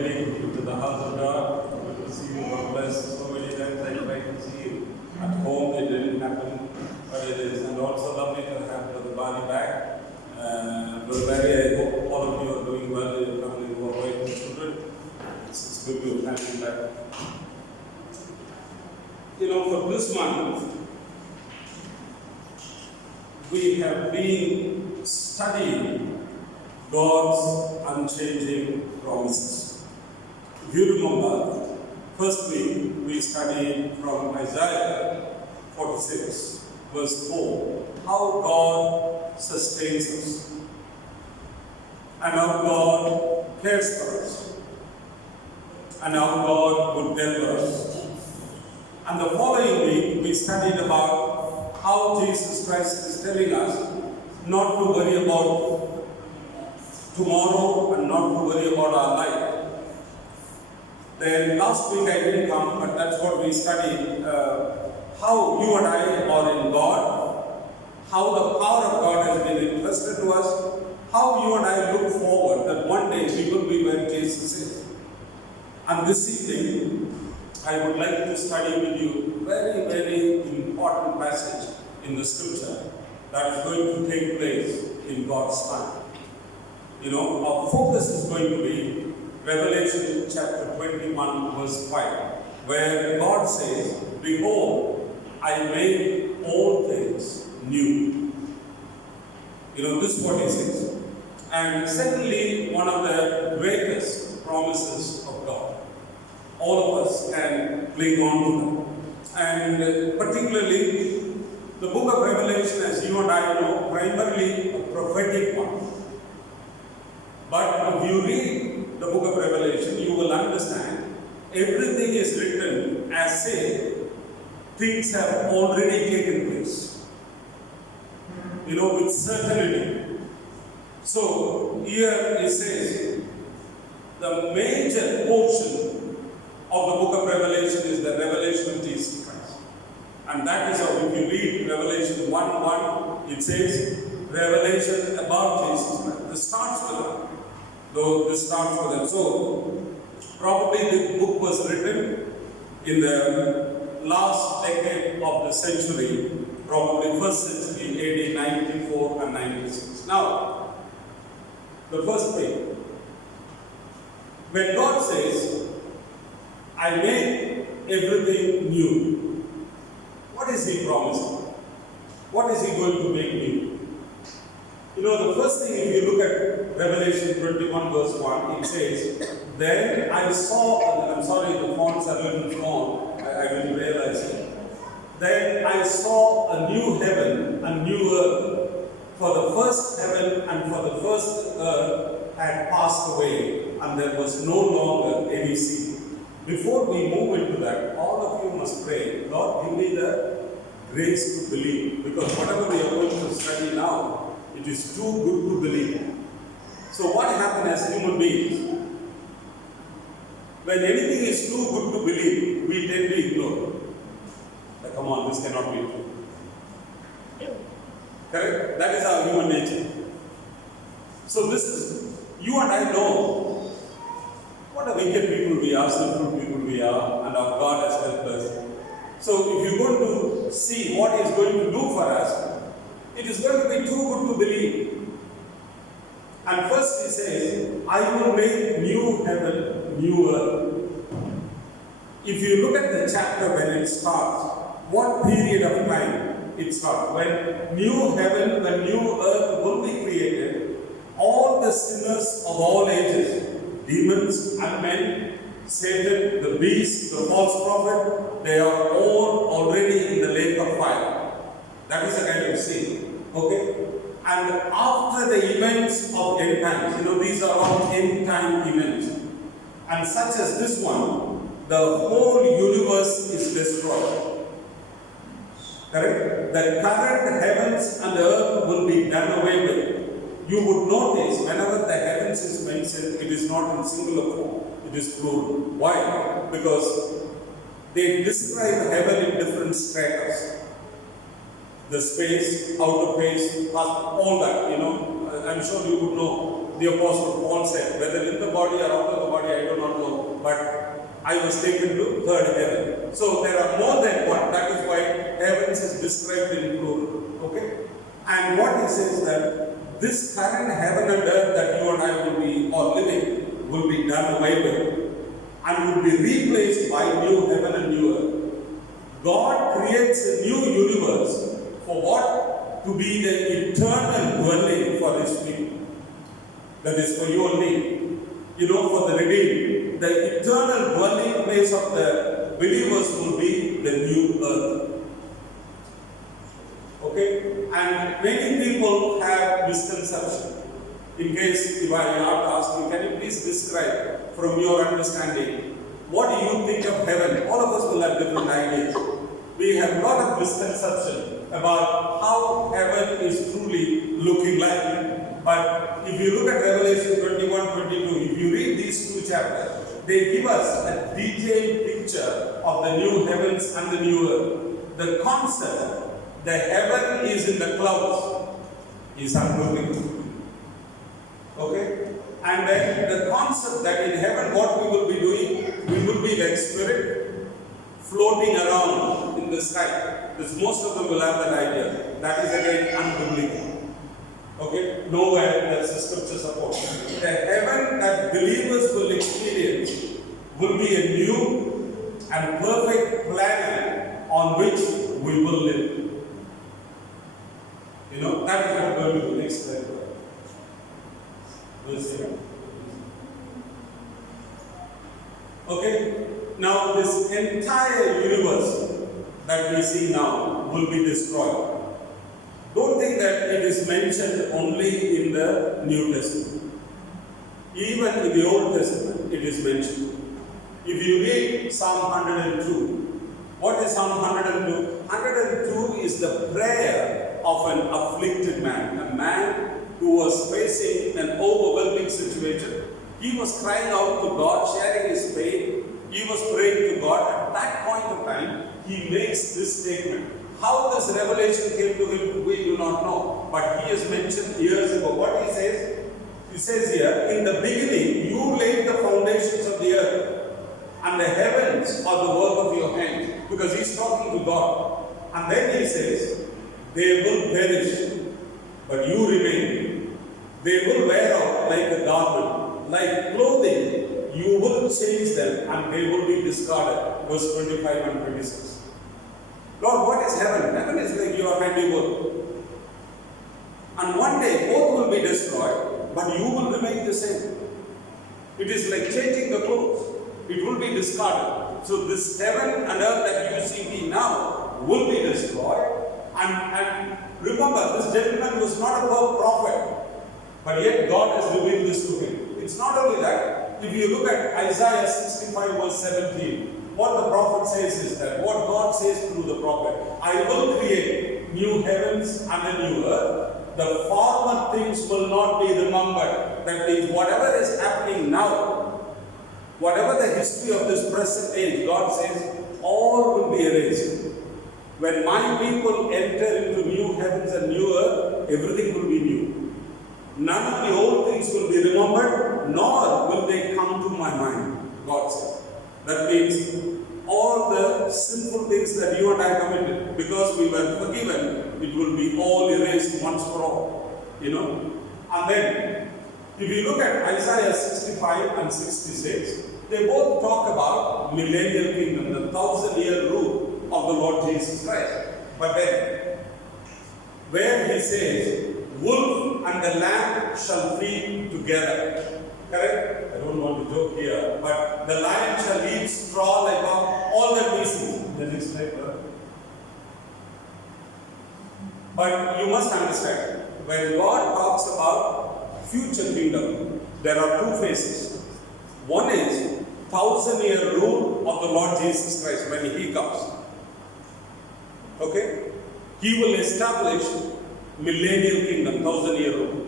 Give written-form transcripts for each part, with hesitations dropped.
maybe to the house of God. Good to see you. God bless. So many times I try to see you at home. It didn't happen, but it is. And also lovely to have Brother Bali back. Brother Barry, I hope all of you are doing well in your family, who are wife and children. It's good to have you back. For this month, we have been studying God's unchanging promises. If you remember, first week we studied from Isaiah 46, verse 4, how God sustains us and how God cares for us and how God would deliver us. And the following week we studied about how Jesus Christ is telling us not to worry about tomorrow and not to worry about our life. Then last week I didn't come, but that's what we studied, how you and I are in God, how the power of God has been entrusted to us, how you and I look forward that one day we will be where Jesus is. And this evening, I would like to study with you very, very important passage in the scripture that is going to take place in God's time. Our focus is going to be Revelation chapter 21, verse 5, where God says, "Behold, I make all things new." This is what He says. And secondly, one of the greatest promises of God. All of us can cling on to them. And particularly, the book of Revelation, as you and I know, primarily a prophetic one. But if you read the book of Revelation, you will understand everything is written as if things have already taken place. With certainty. So, here it says, the major portion of the book of Revelation is the revelation of Jesus Christ. And that is how, if you read Revelation 1:1, it says, revelation about Jesus Christ. This starts with that. Though this starts with that. So, probably the book was written in the last decade of the century, probably first century, AD 94 and 96. Now, the first thing, when God says, I make everything new, what is He promising? What is He going to make new? The first thing, if you look at Revelation 21 verse 1, it says, then I saw, I'm sorry, the fonts are a little small, I didn't realize it. Then I saw a new heaven and new earth, for the first heaven and for the first earth had passed away, and there was no longer any sea. Before we move into that, all of you must pray, Lord, give me the grace to believe, because whatever we are going to study now, it is too good to believe. So what happens as human beings? When anything is too good to believe, we tend to ignore. Like, come on, this cannot be true. Correct? That is our human nature. So this is, you and I know what a wicked people we are, sinful people we are, and our God has helped us. So if you're going to see what He is going to do for us, it is going to be too good to believe. And first He says, I will make new heaven, new earth. If you look at the chapter when it starts, what period of time it starts? When new heaven, when new earth will be created, all the sinners of all ages, demons and men, Satan, the beast, the false prophet, they are all already in the lake of fire. That is the kind of scene. Okay? And after the events of end times, these are all end time events. And such as this one, the whole universe is destroyed. Correct? The current heavens and the earth will be done away with. You would notice whenever the heavens is mentioned, it is not in singular form, it is plural. Why? Because they describe heaven in different stratas. The space, outer space, all that, I'm sure you would know. The Apostle Paul said, whether in the body or out of the body, I do not but I was taken to third heaven. So there are more than one. That is why heavens is described in plural. Okay? And what he says that this current heaven and earth that you and I will be or living will be done away with and will be replaced by new heaven and new earth. God creates a new universe for what? To be the eternal dwelling for His people. That is for you and me. You know, for the redeemed. The eternal dwelling place of the believers will be the new earth. Okay? And many people have misconception. In case if I have to ask you, can you please describe from your understanding, what do you think of heaven? All of us will have different ideas. We have a lot of misconception about how heaven is truly looking like. But if you look at Revelation 21-22, if you read these two chapters, they give us a detailed picture of the new heavens and the new earth. The concept, the heaven is in the clouds, is unbelievable. Okay? And then the concept that in heaven what we will be doing, we will be like spirit floating around in the sky. Because most of them will have that idea. That is again unbiblical. Okay? Nowhere does the scripture support. The heaven that believers will experience will be a new and perfect planet on which we will live. You know, that is what we're going to do next time. Okay? Now, this entire universe that we see now will be destroyed. Don't think that it is mentioned only in the New Testament. Even in the Old Testament, it is mentioned. If you read Psalm 102, what is Psalm 102? 102 is the prayer of an afflicted man, a man who was facing an overwhelming situation. He was crying out to God, sharing his pain. He was praying to God. At that point of time, he makes this statement. How this revelation came to him, we do not know. But he has mentioned years ago. What he says here, in the beginning, you laid the foundations of the earth, and the heavens are the work of your hands. Because he's talking to God. And then he says, they will perish, but you remain. They will wear out like a garment, like clothing. You will change them, and they will be discarded. Verse 25 and 26. Lord, what is heaven? Heaven is like your handiwork. And one day both will be destroyed, but you will remain the same. It is like changing the clothes. It will be discarded. So this heaven and earth that you see now will be destroyed. And remember, this gentleman was not a prophet, but yet God has revealed this to him. It's not only that. If you look at Isaiah 65 verse 17, what the prophet says is that, what God says through the prophet, I will create new heavens and a new earth. The former things will not be remembered. That means whatever is happening now, whatever the history of this present age, God says, all will be erased. When my people enter into new heavens and new earth, everything will be new. None of the old things will be remembered, nor will they come to my mind, God says. That means all the sinful things that you and I committed, because we were forgiven, it will be all erased once for all. You know? And then, if you look at Isaiah 65 and 66, they both talk about millennial kingdom, the 1,000-year rule of the Lord Jesus Christ. But then, where he says, wolf and the lamb shall feed together. Correct? I don't want to joke here, but the lion shall eat straw like all that we see. The next slide, brother. But you must understand, when God talks about future kingdom, there are two phases. One is 1,000-year rule of the Lord Jesus Christ when He comes. Okay? He will establish millennial kingdom, 1,000-year rule.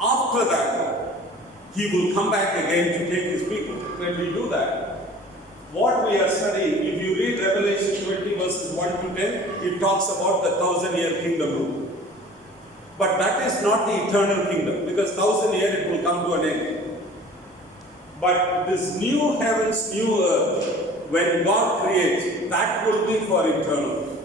After that, He will come back again to take His people. When we do that, what we are studying, if you read Revelation 20 verses 1 to 10, it talks about the 1,000-year kingdom rule. But that is not the eternal kingdom, because 1,000 years it will come to an end. But this new heavens, new earth, when God creates, that will be for eternal.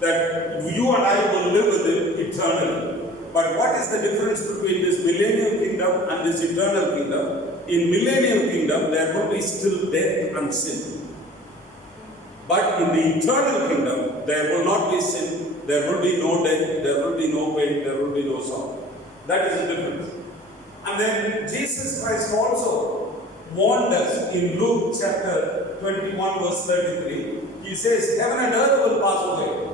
That you and I will live with it eternally. But what is the difference between this millennial kingdom and this eternal kingdom? In millennial kingdom, there will be still death and sin. But in the eternal kingdom, there will not be sin, there will be no death, there will be no pain, there will be no sorrow. That is the difference. And then Jesus Christ also warned us in Luke chapter 21 verse 33. He says, heaven and earth will pass away,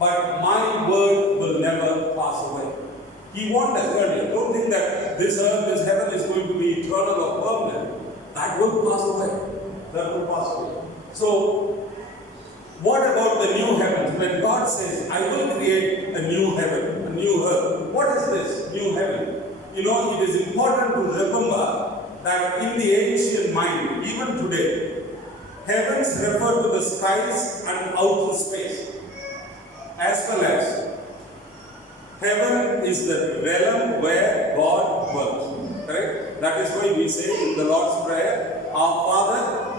but my word will never pass away. He warned us earlier. Don't think that this earth, this heaven is going to be eternal or permanent. That will pass away. That will pass away. So, what about the new heavens? When God says, I will create a new heaven, a new earth. What is this new heaven? You know, it is important to remember that in the ancient mind, even today, heavens refer to the skies and outer space, as well as heaven is the realm where God dwells. Correct? That is why we say in the Lord's Prayer, our Father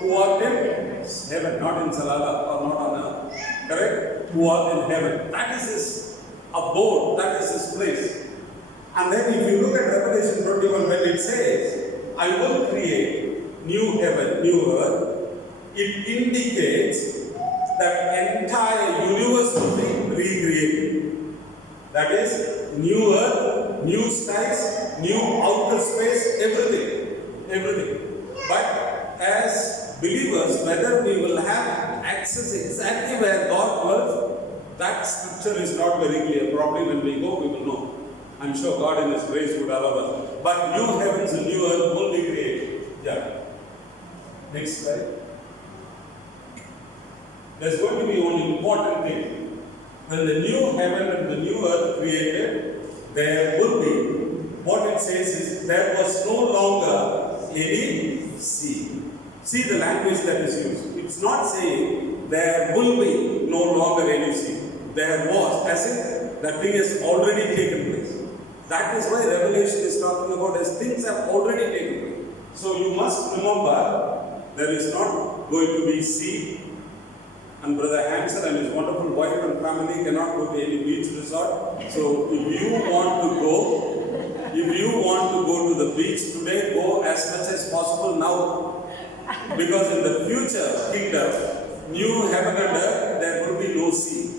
who art in heaven, not in Salalah or not on earth. Correct? Who art in heaven. That is his abode, that is his place. And then if you look at Revelation 21, when it says, I will create new heaven, new earth, it indicates that entire universe will be recreated. That is, new earth, new skies, new outer space, everything. Everything. But as believers, whether we will have access exactly where God dwells, that scripture is not very clear. Probably when we go, we will know. I'm sure God in His grace would allow us. But new heavens and new earth will be created. Yeah. Next slide. There's going to be one important thing. When the new heaven and the new earth created, there will be, what it says is, there was no longer any sea. See the language that is used. It's not saying there will be no longer any sea. There was, as if that thing has already taken place. That is why Revelation is talking about as things have already taken place. So you must remember, there is not going to be sea. And Brother Hansen and his wonderful wife and family cannot go to any beach resort. So if you want to go to the beach today, go as much as possible now. Because in the future kingdom, new heaven and earth, there will be no sea.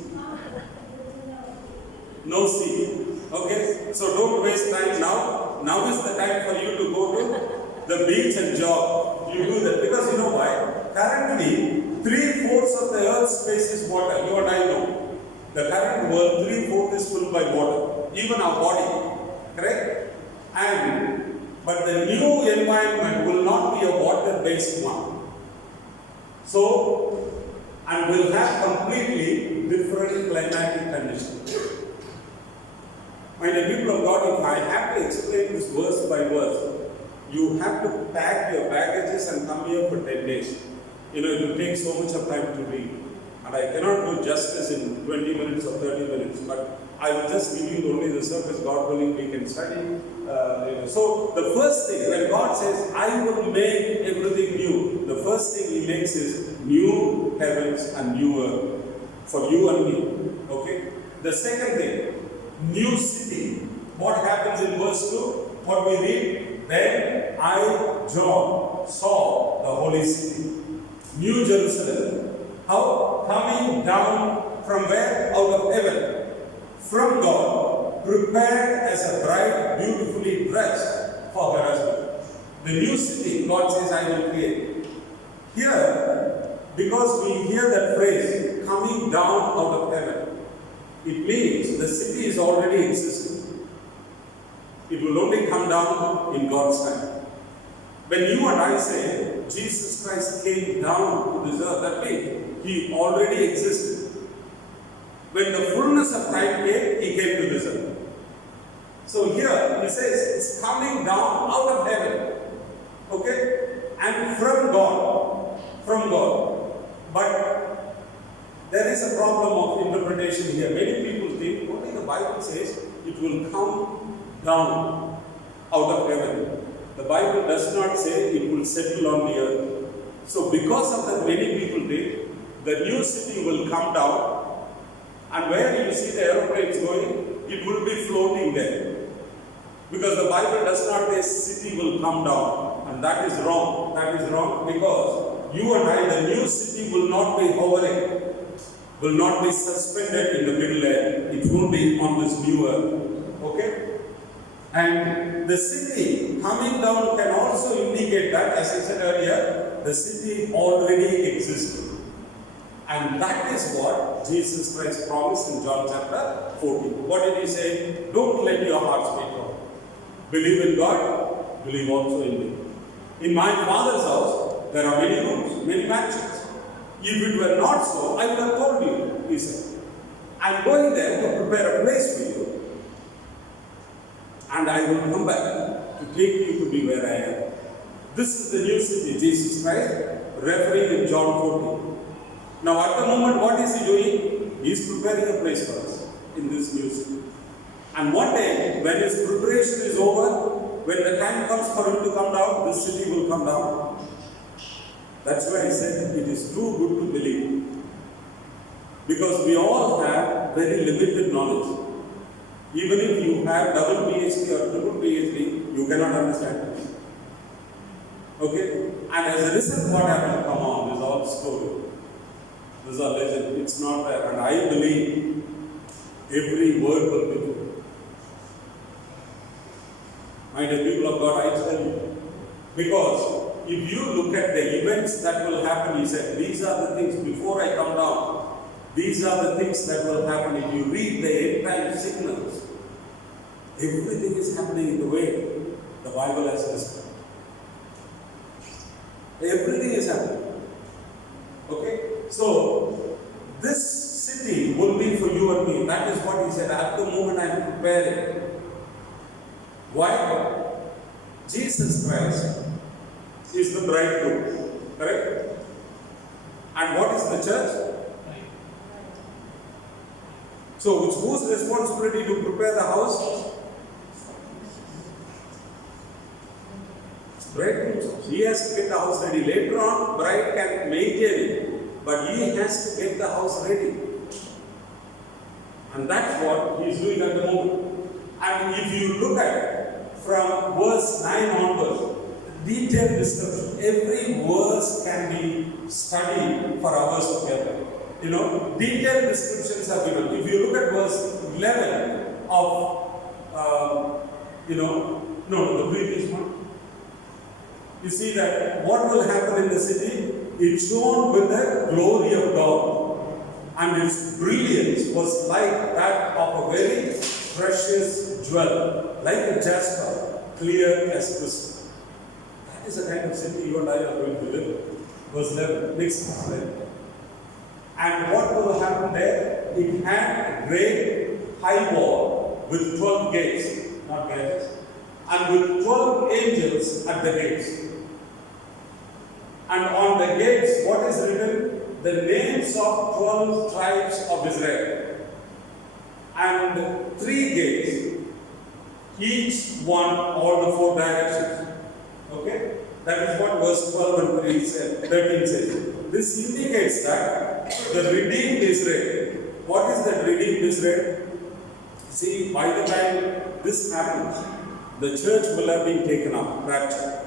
No sea. Okay? So don't waste time now. Now is the time for you to go to the beach and jog. You do that. Because you know why? Currently, 3/4 of the earth's space is water. You and I know. The current world, 3/4 is filled by water. Even our body. Correct? But the new environment will not be a water-based one. So, and will have completely different climatic conditions. My dear people of God, if I have to explain this verse by verse, you have to pack your baggages and come here for 10 days. You know, it will take so much of time to read. And I cannot do justice in 20 minutes or 30 minutes, but I will just give you only the surface. God willing, we can study. So, the first thing, when God says, I will make everything new, the first thing He makes is new heavens and new earth for you and me. Okay? The second thing, new city. What happens in verse 2? What we read? Then I, John, saw the holy city, New Jerusalem. How? Coming down from where? Out of heaven. From God, prepared as a bride beautifully dressed for her husband. The new city, God says, I will create. Here, because we hear that phrase, coming down out of heaven, it means the city is already existing. It will only come down in God's time. When you and I say, Jesus Christ came down to this earth, that means He already existed. When the fullness of time came, He came to this earth. So here, He says, it's coming down out of heaven. Okay? And from God. From God. But there is a problem of interpretation here. Many people think only the Bible says it will come down out of heaven. The The Bible does not say it will settle on the earth. So because of that, many people think the new city will come down, and where you see the aeroplanes going, it will be floating there. Because the Bible does not say city will come down, and that is wrong. That is wrong because you and I, the new city will not be hovering, will not be suspended in the middle air. It won't be on this new earth. Okay? And the city coming down can also indicate that, as I said earlier, the city already existed. And that is what Jesus Christ promised in John chapter 14. What did he say? Don't let your hearts be troubled. Believe in God, believe also in me. In my Father's house, there are many rooms, many mansions. If it were not so, I would have told you, he said. I'm going there to prepare a place for you. And I will come back to take you to be where I am. This is the new city, Jesus Christ, referring in John 14. Now at the moment, what is he doing? He is preparing a place for us in this new city. And one day, when his preparation is over, when the time comes for him to come down, this city will come down. That's why he said it is too good to believe. Because we all have very limited knowledge. Even if you have double PhD or triple PhD, you cannot understand this. Okay? And as a result, what happened? Come on, this is all story. This is a legend. It's not there. And I believe every word will be true. My dear people of God, I tell you. Because if you look at the events that will happen, he said, these are the things before I come down. These are the things that will happen. If you read the end time signals, everything is happening in the way the Bible has described. Everything is happening. Okay? So, this city will be for you and me. That is what he said. At the moment I am preparing. Why? Jesus Christ is the bridegroom. Correct? And what is the church? So, it's whose responsibility to prepare the house? Bridegroom's house. He has to get the house ready. Later on, bride can maintain it, but he has to get the house ready. And that's what he is doing at the moment. And if you look at from verse 9 onwards, detailed description, every verse can be studied for hours together. You know, detailed descriptions are given. If you look at verse 11 of, the previous one, you see that what will happen in the city? It shone with the glory of God, and its brilliance was like that of a very precious jewel, like a jasper, clear as crystal. That is the kind of city you and I are going to live in. Verse 11, next slide. And what will happen there? It had a great high wall with 12 gates, not gates, and with 12 angels at the gates. And on the gates, what is written? The names of 12 tribes of Israel. And 3 gates, each one all the 4 directions. Okay? That is what verse 12 and 13 says. This indicates that the redeemed Israel. What is that redeemed Israel? See, by the time this happens, the church will have been taken up, raptured.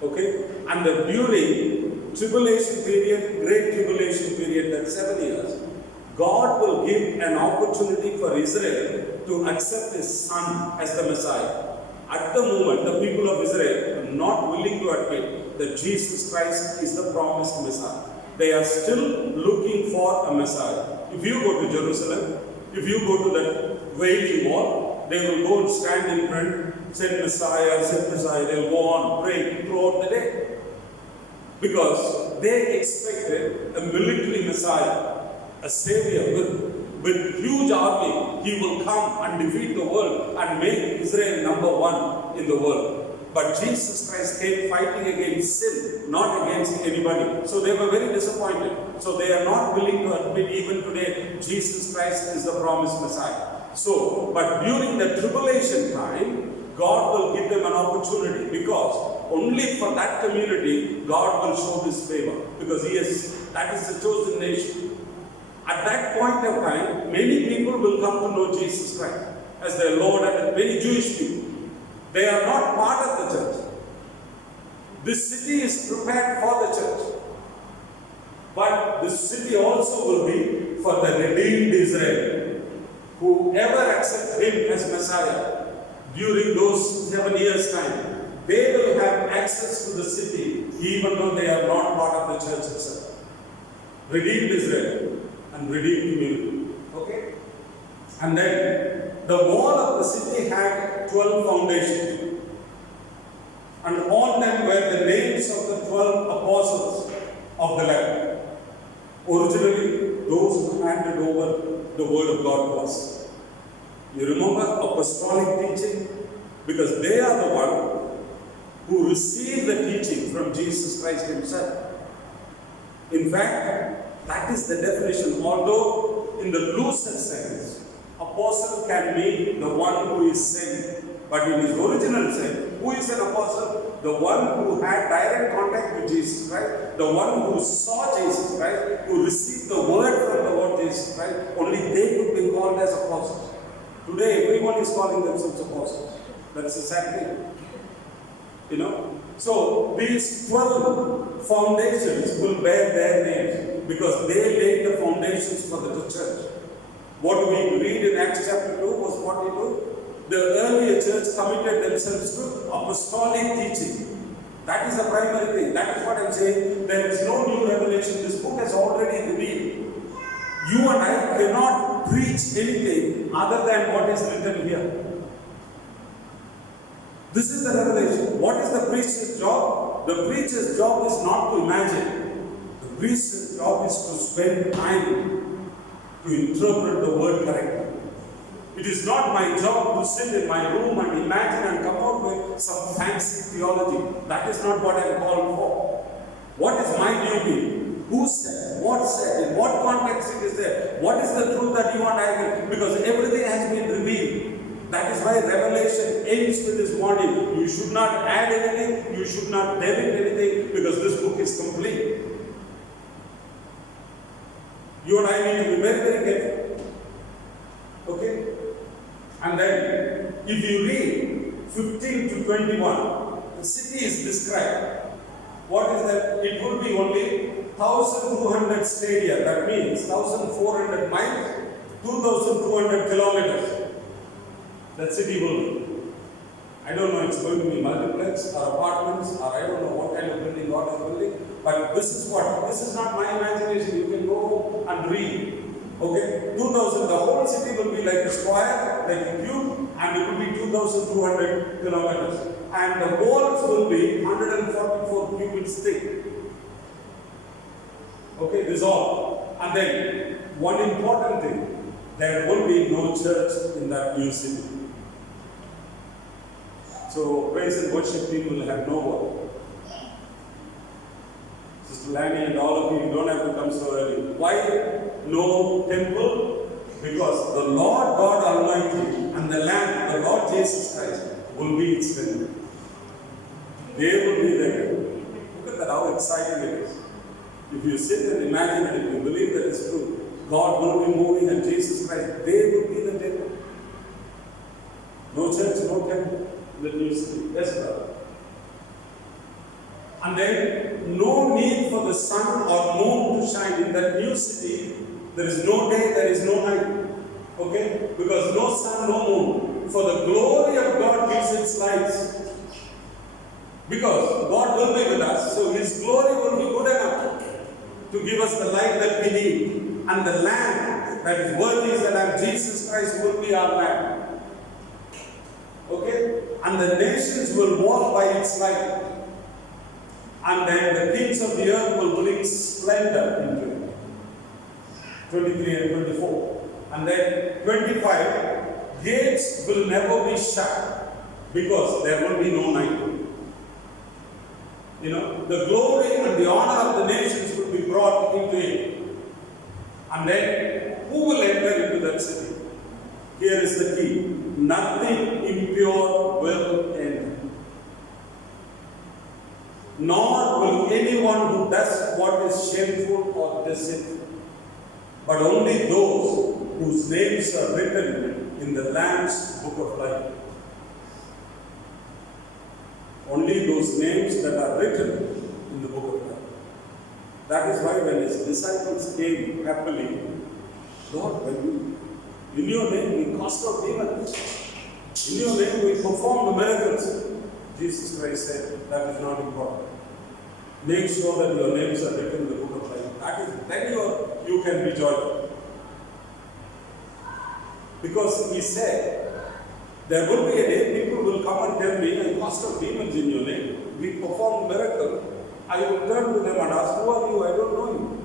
Okay? And during tribulation period, great tribulation period, that's 7 years, God will give an opportunity for Israel to accept His Son as the Messiah. At the moment, the people of Israel are not willing to admit that Jesus Christ is the promised Messiah. They are still looking for a Messiah. If you go to Jerusalem, if you go to that Wailing Wall, they will go and stand in front, send Messiah, they'll go on praying throughout the day. Because they expected a military Messiah, a Savior with huge army. He will come and defeat the world and make Israel number 1 in the world. But Jesus Christ came fighting against sin, not against anybody. So they were very disappointed. So they are not willing to admit even today Jesus Christ is the promised Messiah. So, but during the tribulation time, God will give them an opportunity, because only for that community God will show His favor, because that is the chosen nation. At that point of time, many people will come to know Jesus Christ as their Lord, and many Jewish people. They are not part of the church. This city is prepared for the church. But this city also will be for the redeemed Israel. Whoever accepts Him as Messiah during those 7 years' time, they will have access to the city even though they are not part of the church itself. Redeemed Israel and redeemed community. Okay? And then the wall of the city had 12 foundations. And on them were the names of the 12 apostles of the Lamb. Originally, those who handed over the word of God to us. You remember apostolic teaching? Because they are the one who received the teaching from Jesus Christ Himself. In fact, that is the definition. Although in the looser sense, apostle can mean the one who is sent. But in his original sense, who is an apostle? The one who had direct contact with Jesus Christ, the one who saw Jesus Christ, who received the word from the Lord Jesus Christ. Only they could be called as apostles. Today, everyone is calling themselves apostles. That's the sad thing. So these 12 foundations will bear their names because they laid the foundations for the church. What we read in Acts chapter 2 was 42. The earlier church committed themselves to apostolic teaching. That is the primary thing. That is what I'm saying. There is no new revelation. This book has already revealed. You and I cannot preach anything other than what is written here. This is the revelation. What is the preacher's job? The preacher's job is not to imagine. The preacher's job is to spend time to interpret the word correctly. It is not my job to sit in my room and imagine and come out with some fancy theology. That is not what I am called for. What is my duty? Who said? What said? In what context it is there? What is the truth that you and I will? Because everything has been revealed. That is why Revelation ends with this warning. You should not add anything. You should not delete anything, because this book is complete. You and I need to be very, very careful. Okay? And then, if you read 15 to 21, the city is described. What is that? It will be only 1,200 stadia. That means 1,400 miles, 2,200 kilometers. That city will be. I don't know, it's going to be multiplex or apartments, or I don't know what kind of building God is building. But this is not my imagination. You can go and read. Okay, 2,000, the whole city will be like a square, like a cube, and it will be 2,200 kilometers. And the walls will be 144 cubits thick. Okay, this is all. And then, one important thing, there will be no church in that new city. So, praise and worship team will have no work. Sister Lanny and all of you don't have to come so early. Why no temple? Because the Lord God Almighty and the Lamb, the Lord Jesus Christ, will be its temple. They will be there. Look at that, how exciting it is. If you sit and imagine and if you believe that it's true, God will be moving and Jesus Christ, they will be the temple. No church, no temple in the new city. Yes, brother. And then, no need for the sun or moon to shine in that new city. There is no day, there is no night. Okay? Because no sun, no moon. For the glory of God gives its lights. Because God will be with us, so His glory will be good enough to give us the light that we need. And the Lamb that is worthy is the Lamb, Jesus Christ, will be our Lamb. Okay? And the nations will walk by its light. And then the kings of the earth will bring splendor into it. 23 and 24. And then 25, gates will never be shut because there will be no night. The glory and the honor of the nations will be brought into it. And then, who will enter into that city? Here is the key. Nothing impairs impure will end. Nor will anyone who does what is shameful or deceitful, but only those whose names are written in the Lamb's book of life. Only those names that are written in the book of life. That is why when his disciples came happily, Lord, in your name we cast out demons. In your name we perform the miracles. Jesus Christ said, that is not important. Make sure that your names are written in the book of life. That is, then you can be joyful. Because he said, there will be a day people will come and tell me, I cast out demons in your name. We perform miracle. I will turn to them and ask, who are you? I don't know you.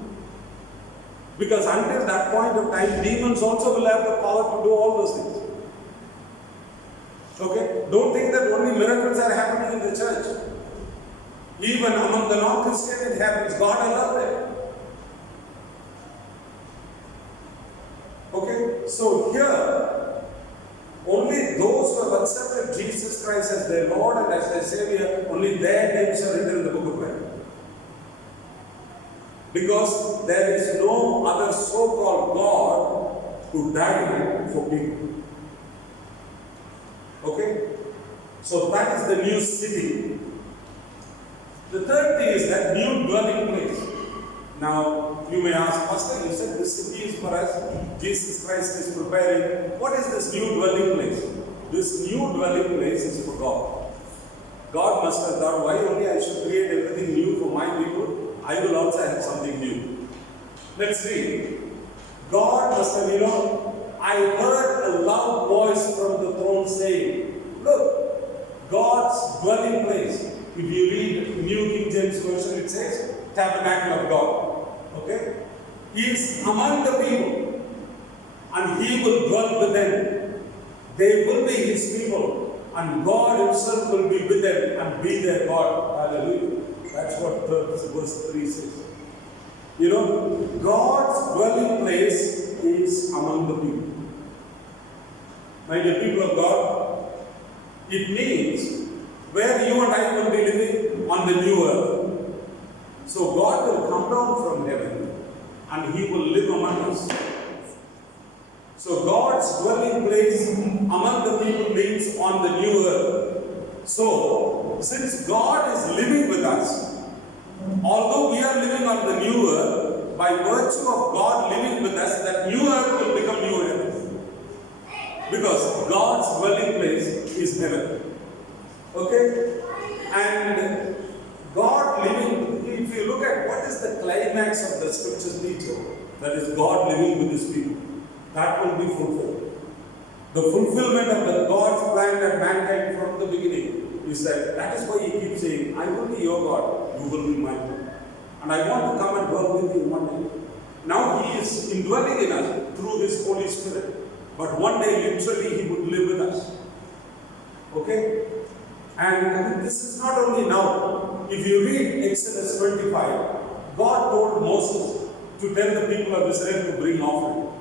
Because until that point of time, demons also will have the power to do all those things. Okay? Don't think that only miracles are happening in the church. Even among the non-Christians it happens. God allowed it. Okay? So here, only those who have accepted Jesus Christ as their Lord and as their Savior, only their names are written in the book of life. Because there is no other so-called God who died for people. Okay? So that is the new city. The third thing is that new dwelling place. Now, you may ask, Pastor, you said this city is for us. Jesus Christ is preparing. What is this new dwelling place? This new dwelling place is for God. God must have thought, why only I should create everything new for my people? I will also have something new. Let's read. God must have, I heard a loud voice from the throne saying, look, God's dwelling place. If you read New King James Version, it says, tabernacle of God. Okay? He is among the people. And He will dwell with them. They will be His people. And God Himself will be with them and be their God. Hallelujah. That's what verse 3 says. God's dwelling place is among the people. My dear people of God, it means where you and I will be living on the new earth. So God will come down from heaven and He will live among us. So God's dwelling place among the people means on the new earth. So, since God is living with us, although we are living on the new earth, by virtue of God living with us, that new earth will become new heaven. Because God's dwelling place is heaven. Okay? And God living, if you look at what is the climax of the scriptures teaching, that is God living with His people, that will be fulfilled. The fulfillment of the God's plan and mankind from the beginning is that is why He keeps saying, I will be your God, you will be my God. And I want to come and dwell with you one day. Now He is indwelling in us through His Holy Spirit. But one day, literally, He would live with us. Okay? And this is not only now. If you read Exodus 25, God told Moses to tell the people of Israel to bring offering.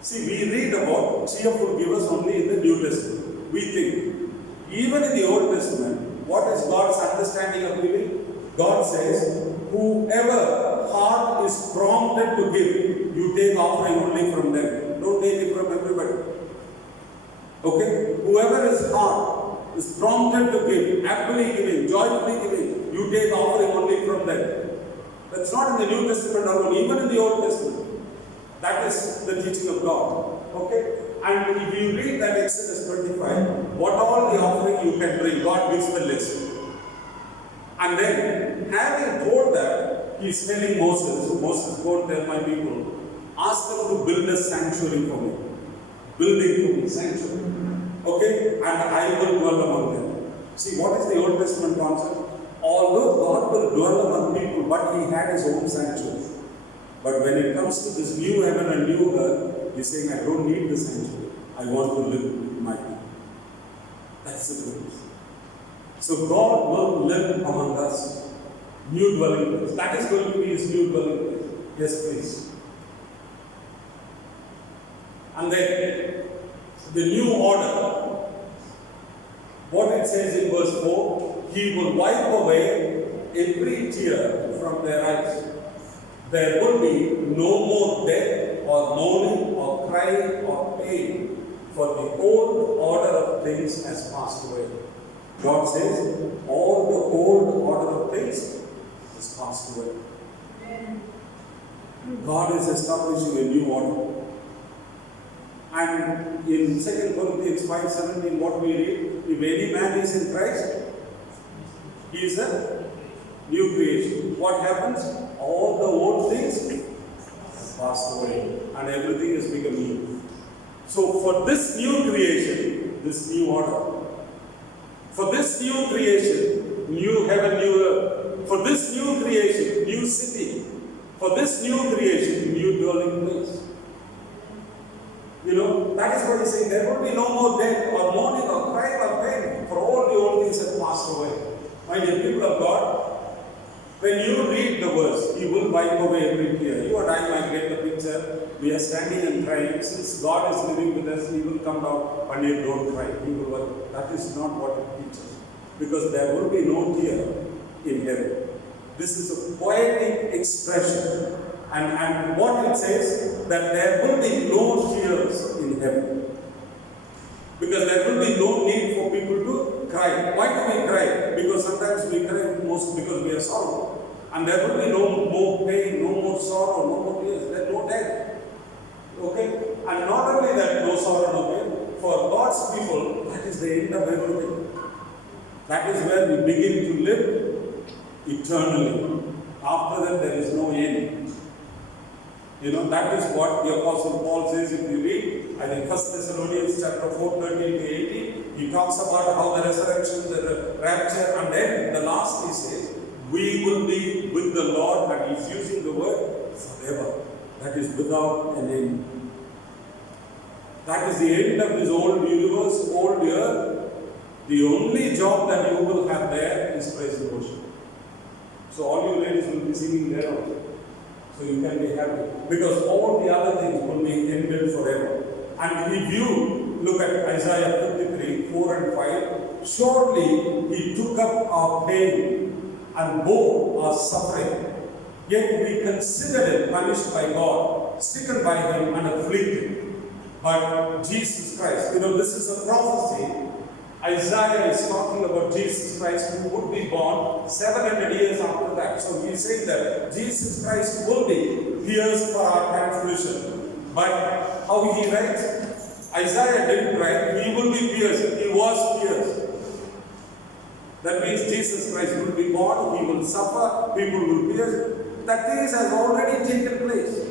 See, we read about cheerful givers only in the New Testament. We think, even in the Old Testament, what is God's understanding of giving? God says, whoever heart is prompted to give, you take offering only from them. Don't take it from everybody. Okay? Whoever is heart is prompted to give, happily giving, joyfully giving, you take offering only from them. That's not in the New Testament alone, even in the Old Testament. That is the teaching of God. Okay? And if you read that Exodus 25, what all the offering you can bring, God gives the list. And then, having told that, He is telling Moses, go and tell my people, ask them to build a sanctuary for me. Building for me, sanctuary. Okay? And I will dwell among them. See, what is the Old Testament concept? Although God will dwell among people, but He had His own sanctuary. But when it comes to this new heaven and new earth, He's saying, I don't need the sanctuary. I want to live with my people. That's the purpose. So God will live among us. New dwelling place. That is going to be His new dwelling place. Yes, please. And then, the new order. What it says in verse 4, He will wipe away every tear from their eyes. There will be no more death or mourning or crying or pain, for the old order of things has passed away. God says, all the old order of things has passed away. God is establishing a new order. And in 2 Corinthians 5:17, what we read, if any man is in Christ, he is a new creation. What happens? All the old things have passed away and everything has become new. So for this new creation, this new order, for this new creation, new heaven, new earth, for this new creation, new city, for this new creation, new dwelling place. That is what he's saying. There will be no more death or mourning or crying or pain, for all the old things have passed away. My dear people of God, when you read the verse, He will wipe away every tear. You and I might get the picture. We are standing and crying. Since God is living with us, He will come down. Panneer, don't cry. He will wipe. That is not what it teaches. Because there will be no tear in heaven. This is a poetic expression. And what it says, that there will be no tears in heaven. Because there will be no need for people to cry. Why do we cry? Because sometimes we cry most because we are sorrowful. And there will be no more pain, no more sorrow, no more tears. There is no death. Okay? And not only that, no sorrow, no pain. For God's people, that is the end of everything. That is where we begin to live eternally. After that, there is no end. That is what the Apostle Paul says if you read, I think 1 Thessalonians chapter 4, 13 to 18, he talks about how the resurrection, the rapture, and then the last he says, we will be with the Lord, and he's using the word forever. That is without an end. That is the end of this old universe, old earth. The only job that you will have there is praise and worship. So all you ladies will be singing there also. So you can be happy. Because all the other things will be ended forever. And if you look at Isaiah 53, 4 and 5, surely He took up our pain and bore our suffering. Yet we considered Him punished by God, stricken by Him and afflicted. But Jesus Christ, this is a prophecy. Isaiah is talking about Jesus Christ who would be born 700 years after that. So he is saying that Jesus Christ will be pierced for our transgression. But how he writes? Isaiah didn't write, He will be pierced. He was pierced. That means Jesus Christ will be born, He will suffer, people will pierce. That thing has already taken place.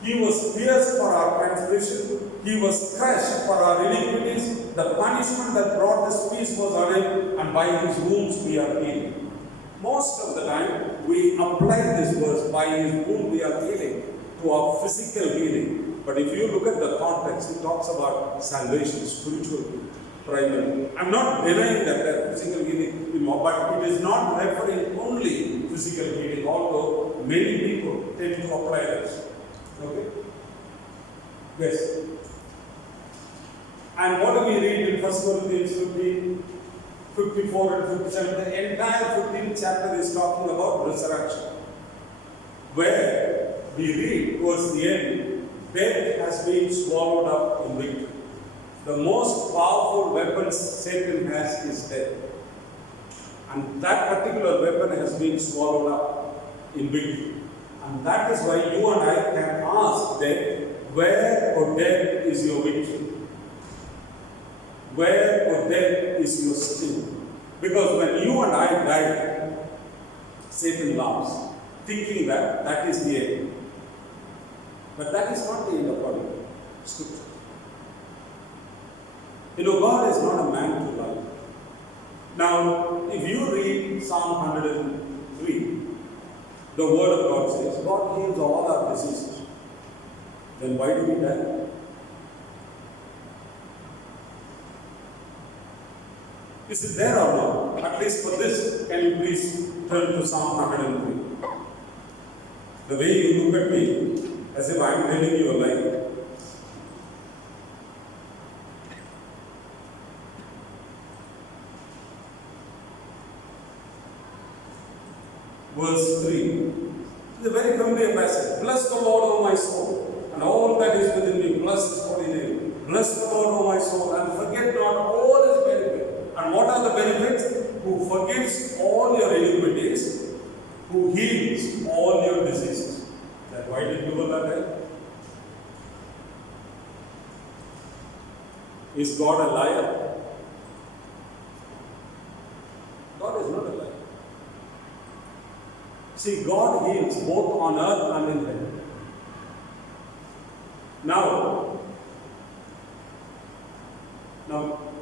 He was pierced for our transgression. He was crushed for our iniquities. The punishment that brought us peace was on Him, and by His wounds we are healed. Most of the time, we apply this verse, by His wound we are healing, to our physical healing. But if you look at the context, it talks about salvation, spiritual healing, primarily. I'm not denying that physical healing, but it is not referring only physical healing, although many people tend to apply this. Okay? Yes. And what do we read in 1 Corinthians 15, 54 and 57? The entire 15th chapter is talking about resurrection. Where we read towards the end, death has been swallowed up in victory. The most powerful weapon Satan has is death. And that particular weapon has been swallowed up in victory. And that is why you and I can ask death, where, O death, is your victory? Where, O death, is your sting? Because when you and I die, Satan laughs, thinking that that is the end. But that is not the end according to Scripture. God is not a man to lie. Now, if you read Psalm 103, the Word of God says, God heals all our diseases. Then why do we die? Is it there or not? At least for this, can you please turn to Psalm 103? The way you look at me, as if I am telling you a lie. verse 3. It's a very familiar passage. Bless the Lord, O my soul, and all that is within me. Bless His holy name. Bless the Lord, O my soul, and forget not all His benefits. And what are the benefits? Who forgives all your iniquities, who heals all your diseases. Then why did Luella die? Is God a liar? God is not a liar. See, God heals both on earth and in heaven. Now,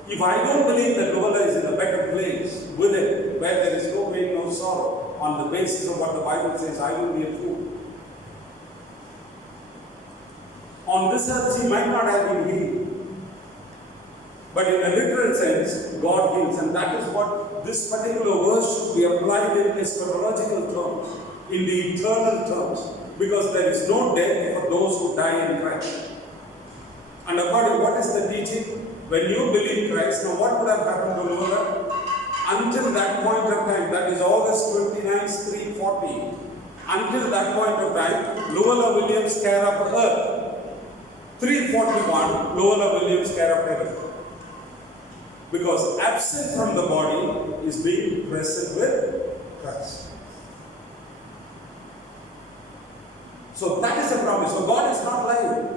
if I don't believe that Luella is in a better place with it, where there is no pain, no sorrow, on the basis of what the Bible says, I will be a fool. On this earth, she might not have been healed. But in a literal sense, God heals. And that is what this particular verse should be applied in eschatological terms, in the eternal terms. Because there is no death for those who die in Christ. And according, what is the teaching? When you believe Christ, now what would have happened to Luella? Until that point of time, that is August 29, 340. Until that point of time, Luella Williams care of earth. 341, Luella Williams care of heaven. Because absent from the body is being present with Christ. So that is a promise. So God is not lying.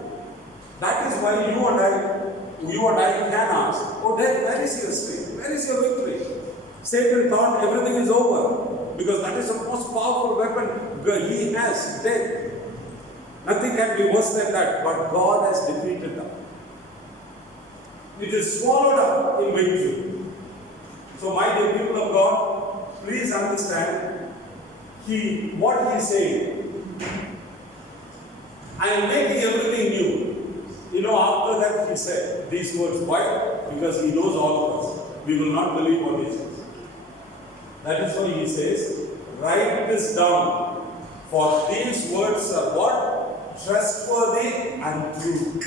That is why you and I can ask, oh death, where is your strength? Where is your victory? Satan thought everything is over. Because that is the most powerful weapon he has, death. Nothing can be worse than that. But God has defeated that. It is swallowed up in victory. So my dear people of God, please understand, what he is saying, I am making everything new. After that he said these words. Why? Because he knows all of us. We will not believe what he says. That is why he says, write this down. For these words are what? Trustworthy and true.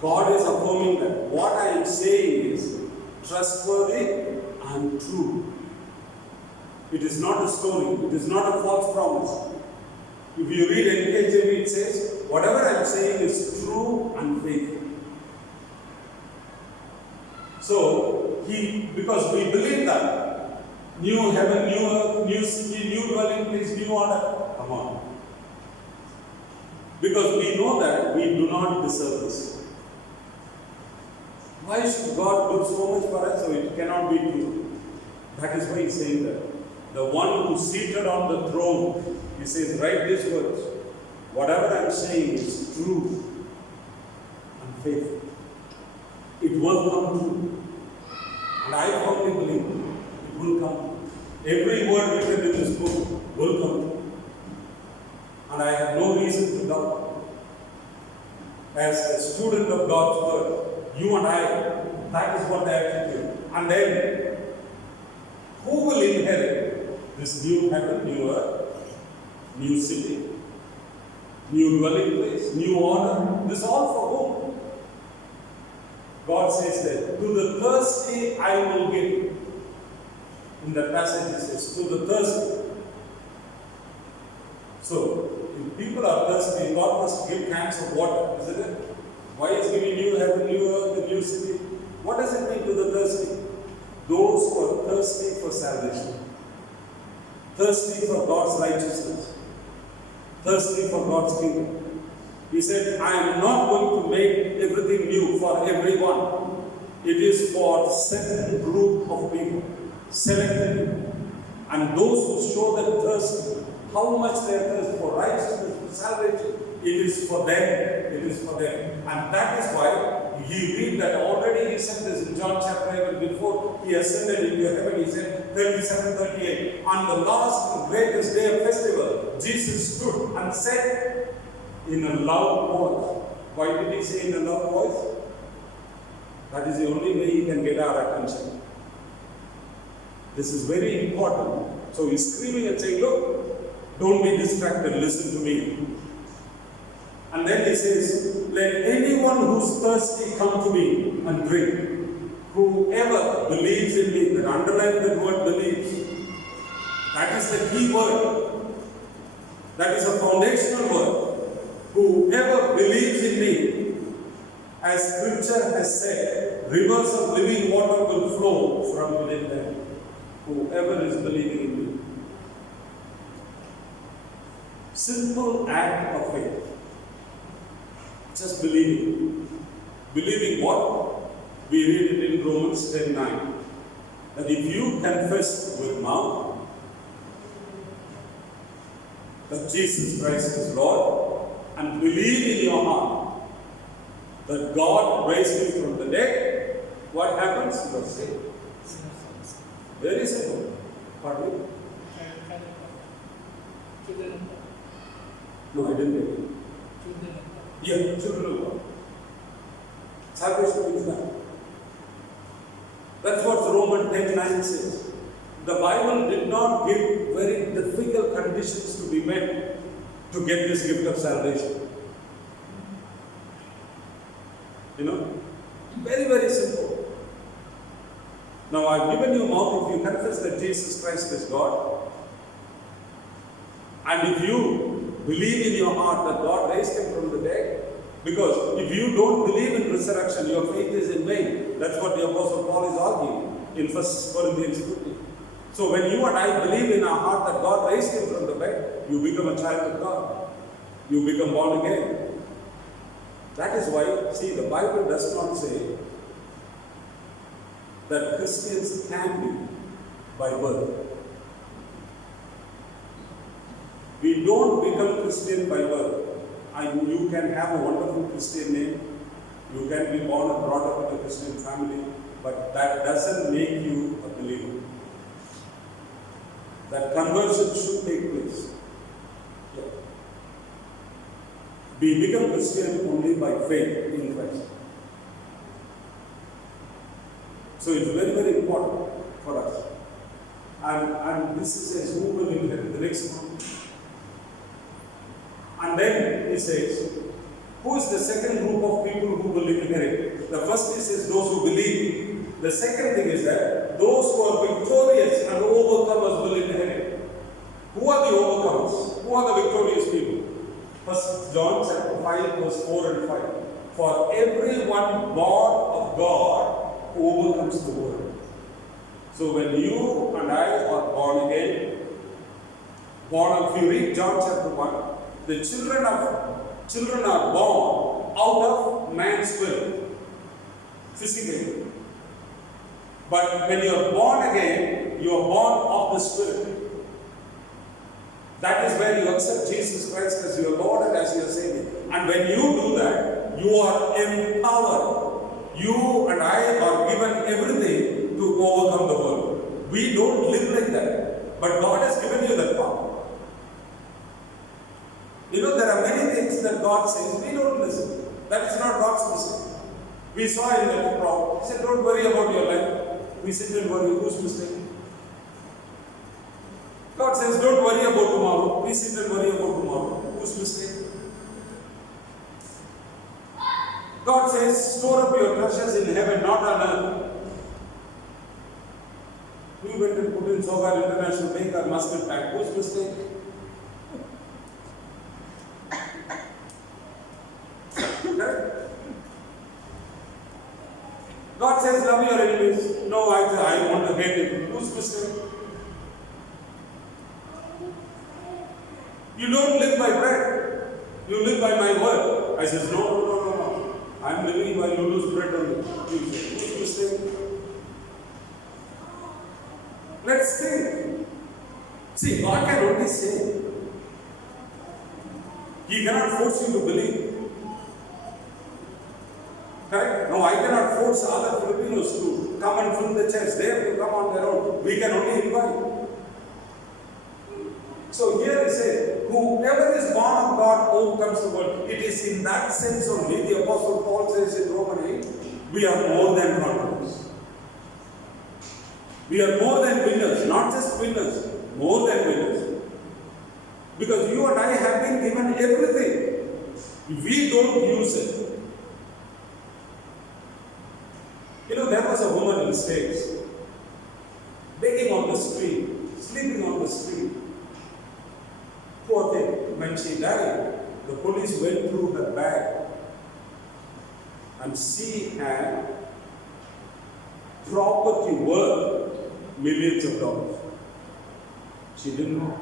God is affirming that what I am saying is trustworthy and true. It is not a story. It is not a false promise. If you read NKJV, it says, whatever I am saying is true and faithful. So, because we believe that new heaven, new earth, new city, new dwelling place, new order, come on. Because we know that we do not deserve this. Why should God do so much for us so it cannot be true? That is why he is saying that. The one who is seated on the throne, he says, write these words. Whatever I am saying is true and faithful. It will come true. And I firmly believe it will come true. Every word written in this book will come true. And I have no reason to doubt. As a student of God's word, you and I, that is what I have to do. And then, who will inherit this new heaven, new earth, new city, new dwelling place, new order? This all for whom? God says that, to the thirsty I will give. In that passage it says, to the thirsty. So, if people are thirsty, God must give cans of water, isn't it? Why is giving new heaven, new earth, a new city? What does it mean to the thirsty? Those who are thirsty for salvation. Thirsty for God's righteousness. Thirsty for God's kingdom. He said, I am not going to make everything new for everyone. It is for a certain group of people. Selected people. And those who show that thirst, how much they are thirsty for righteousness, for salvation, it is for them. It is for them. And that is why you read that already he said this in John chapter 11 before he ascended into heaven. He said 37, 38. On the last and greatest day of festival, Jesus stood and said in a loud voice. Why did he say in a loud voice? That is the only way he can get our attention. This is very important. So he's screaming and saying, look, don't be distracted, listen to me. And then he says, let anyone who's thirsty come to me and drink. Whoever believes in me, that underline the word believes. That is the key word. That is a foundational word. Whoever believes in me, as Scripture has said, rivers of living water will flow from within them. Whoever is believing in me. Simple act of faith. Just believing. Believing what? We read it in Romans 10:9. That if you confess with mouth that Jesus Christ is Lord and believe in your heart that God raised him from the dead, what happens? You are saved. Very simple. Pardon me? No, I didn't get it. Yeah, children of God. Salvation means that. That's what Romans 10:9 says. The Bible did not give very difficult conditions to be met to get this gift of salvation. You know? Very, very simple. Now I've given you mouth if you confess that Jesus Christ is God. And if you believe in your heart that God raised him from the dead. Because if you don't believe in resurrection, your faith is in vain. That's what the Apostle Paul is arguing in 1 Corinthians 15. So when you and I believe in our heart that God raised him from the dead, you become a child of God. You become born again. That is why, see, the Bible does not say that Christians can be by birth. We don't become Christian by birth. And you can have a wonderful Christian name. You can be born and brought up in a Christian family. But that doesn't make you a believer. That conversion should take place. Yeah. We become Christian only by faith in Christ. So it's very, very important for us. And this is who will inherit the next one. And then he says, who is the second group of people who will inherit? The first is those who believe. The second thing is that those who are victorious and overcomers will inherit. Who are the overcomers? Who are the victorious people? 1 John chapter 5 verse 4 and 5. For everyone born of God overcomes the world. So when you and I are born again, if you read John chapter 1, the children are born out of man's will, physically. But when you are born again, you are born of the Spirit. That is when you accept Jesus Christ as your Lord and as your Savior. And when you do that, you are empowered. You and I are given everything to overcome the world. We don't live like that. But God has given you that power. You know, there are many things that God says, we don't listen. That is not God's mistake. We saw in the problem. He said, don't worry about your life. We sit and worry. Whose mistake? God says, don't worry about tomorrow. We sit and worry about tomorrow. Whose mistake? God says, store up your treasures in heaven, not on earth. We went and put in Sogar International Bank or Muscat Bank. Whose mistake? God says, love your enemies. No, I want to hate it. Whose mistake? You don't live by bread. You live by my word. I says, no. I'm living by Lulu's bread only. Whose mistake? Let's think. See, God can only say. He cannot force you to believe. Correct? No, I cannot force other Filipinos to come and fill the church. They have to come on their own. We can only invite. So here he says, whoever is born of God overcomes the world. It is in that sense only, the Apostle Paul says in Romans 8, we are more than conquerors. We are more than winners, not just winners, more than winners. Because you and I have been given everything. We don't use it. You know, there was a woman in the States begging on the street. sleeping on the street. Poor thing. When she died, the police went through her bag and she had property worth millions of dollars. She didn't know.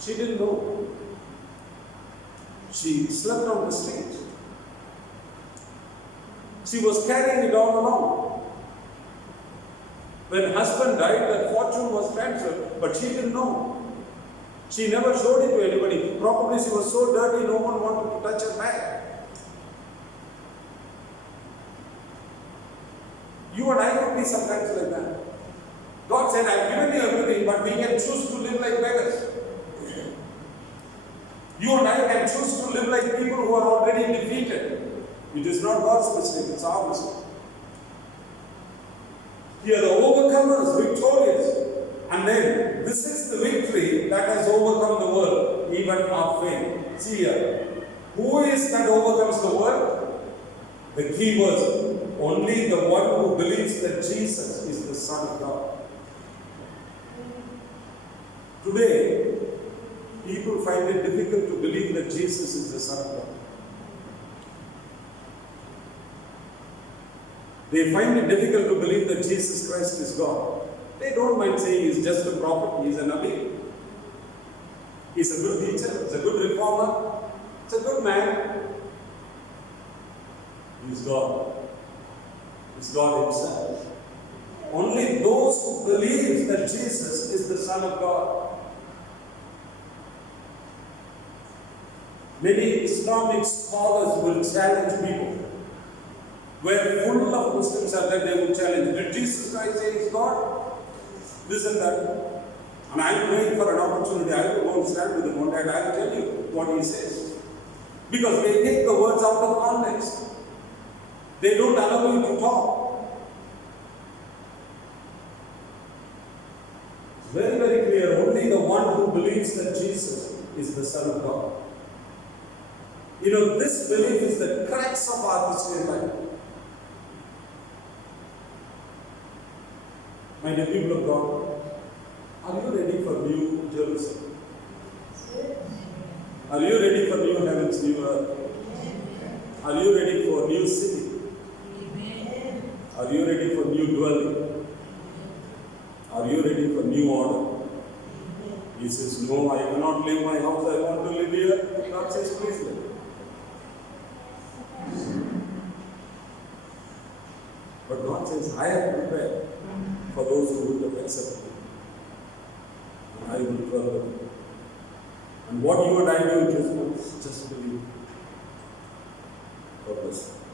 She didn't know. She slept on the street. She was carrying it all along. When husband died, that fortune was transferred, but she didn't know. She never showed it to anybody. Probably she was so dirty, no one wanted to touch her bag. You and I could be sometimes like that. God said, I've given you everything, but we can choose to live like beggars. You and I can choose to live like people who are already defeated. It is not God's mistake, it's our mistake. Here the overcomers, victorious. And then, this is the victory that has overcome the world, even our faith. See here, who is that overcomes the world? The key words, only the one who believes that Jesus is the Son of God. Today, people find it difficult to believe that Jesus is the Son of God. They find it difficult to believe that Jesus Christ is God. They don't mind saying he's just a prophet, he's a Nabi. He's a good teacher, he's a good reformer, he's a good man. He's God. He's God himself. Only those who believe that Jesus is the Son of God. Many Islamic scholars will challenge people. Where full of Muslims are there, they will challenge. Did Jesus Christ say he's God? This and that. And I am praying for an opportunity. I will go and stand with him one day and I will tell you what he says. Because they take the words out of context. They don't allow you to talk. It's very, very clear. Only the one who believes that Jesus is the Son of God. You know, this belief is the crux of our Christian life. My dear people of God, are you ready for New Jerusalem? Are you ready for new heavens, new earth? Are you ready for new city? Are you ready for new dwelling? Are you ready for new order? He says, no, I cannot leave my house, I want to live here. God says, please live. But God says, I have prepared for those who will accept me. And I will dwell with them. And what you and I do in Christmas, just believe. God bless you.